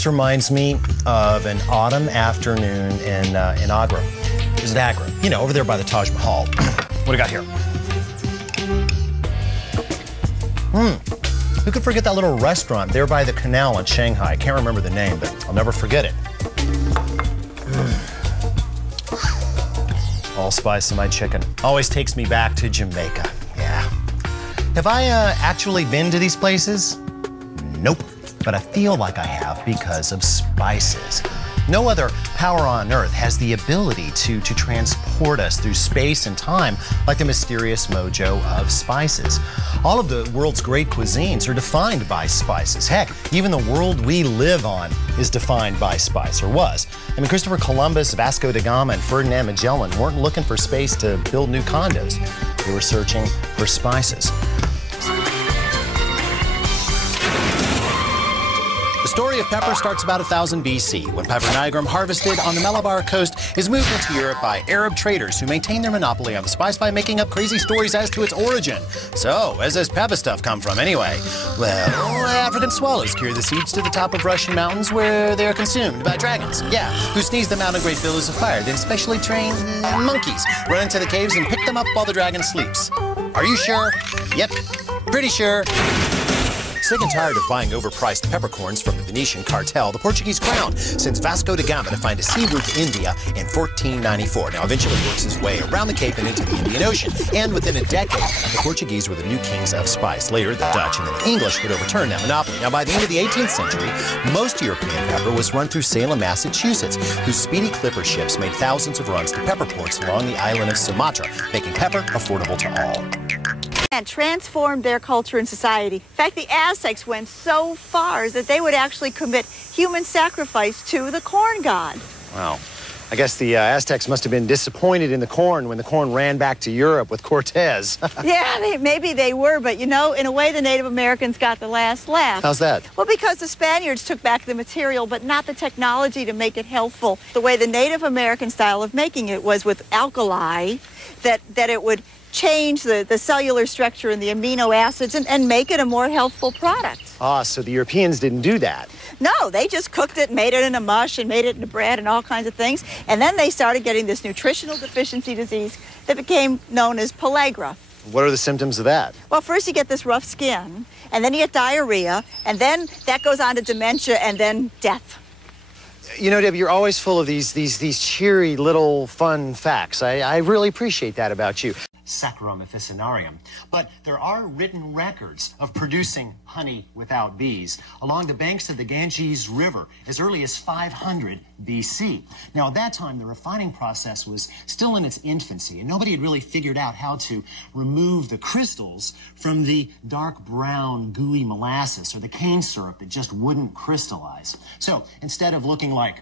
This reminds me of an autumn afternoon in Agra. Is it Agra? You know, over there by the Taj Mahal. What do we got here? Who could forget that little restaurant there by the canal in Shanghai? I can't remember the name, but I'll never forget it. Allspice in my chicken. Always takes me back to Jamaica. Yeah. Have I actually been to these places? Nope. But I feel like I have because of spices. No other power on Earth has the ability to transport us through space and time like the mysterious mojo of spices. All of the world's great cuisines are defined by spices. Heck, even the world we live on is defined by spice, or was. I mean, Christopher Columbus, Vasco da Gama, and Ferdinand Magellan weren't looking for space to build new condos. They were searching for spices. The story of pepper starts about 1000 BC, when pepper nigrum harvested on the Malabar coast is moved into Europe by Arab traders who maintain their monopoly on the spice by making up crazy stories as to its origin. So, where's this pepper stuff come from anyway? Well, African swallows carry the seeds to the top of Russian mountains where they are consumed by dragons. Yeah, who sneeze them out in great billows of fire. Then specially trained monkeys run into the caves and pick them up while the dragon sleeps. Are you sure? Yep, pretty sure. Sick and tired of buying overpriced peppercorns from the Venetian cartel, the Portuguese crown sends Vasco da Gama to find a sea route to India in 1494. Now, eventually works his way around the Cape and into the Indian Ocean. And within a decade, the Portuguese were the new kings of spice. Later, the Dutch and then the English would overturn that monopoly. Now, by the end of the 18th century, most European pepper was run through Salem, Massachusetts, whose speedy clipper ships made thousands of runs to pepper ports along the island of Sumatra, making pepper affordable to all. And transformed their culture and society. In fact, the Aztecs went so far that they would actually commit human sacrifice to the corn god. Wow. I guess the Aztecs must have been disappointed in the corn when the corn ran back to Europe with Cortez. Yeah, maybe they were, but you know, in a way, the Native Americans got the last laugh. How's that? Well, because the Spaniards took back the material, but not the technology to make it healthful. The way the Native American style of making it was with alkali, that it would change the cellular structure and the amino acids and make it a more healthful product. Ah, so the Europeans didn't do that. No, they just cooked it, made it in a mush, and made it into bread and all kinds of things. And then they started getting this nutritional deficiency disease that became known as pellagra. What are the symptoms of that? Well, first you get this rough skin, and then you get diarrhea, and then that goes on to dementia, and then death. You know, Deb, you're always full of these cheery little fun facts. I really appreciate that about you. Saccharum officinarium. But there are written records of producing honey without bees along the banks of the Ganges River as early as 500 BC. Now, at that time, the refining process was still in its infancy, and nobody had really figured out how to remove the crystals from the dark brown, gooey molasses or the cane syrup that just wouldn't crystallize. So, instead of looking like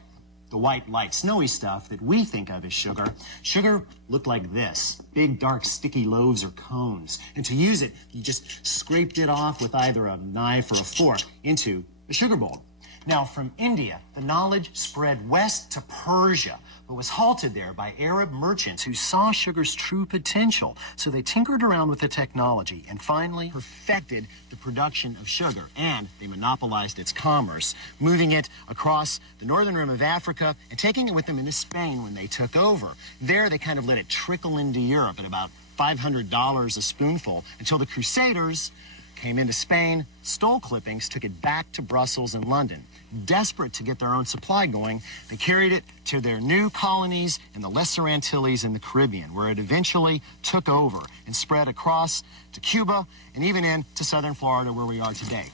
the white, light, snowy stuff that we think of as sugar, sugar looked like this. Big, dark, sticky loaves or cones. And to use it, you just scraped it off with either a knife or a fork into a sugar bowl. Now, from India, the knowledge spread west to Persia, but was halted there by Arab merchants who saw sugar's true potential. So they tinkered around with the technology and finally perfected the production of sugar. And they monopolized its commerce, moving it across the northern rim of Africa and taking it with them into Spain when they took over. There, they kind of let it trickle into Europe at about $500 a spoonful until the Crusaders came into Spain, stole clippings, took it back to Brussels and London. Desperate to get their own supply going, they carried it to their new colonies in the Lesser Antilles in the Caribbean, where it eventually took over and spread across to Cuba and even into southern Florida, where we are today.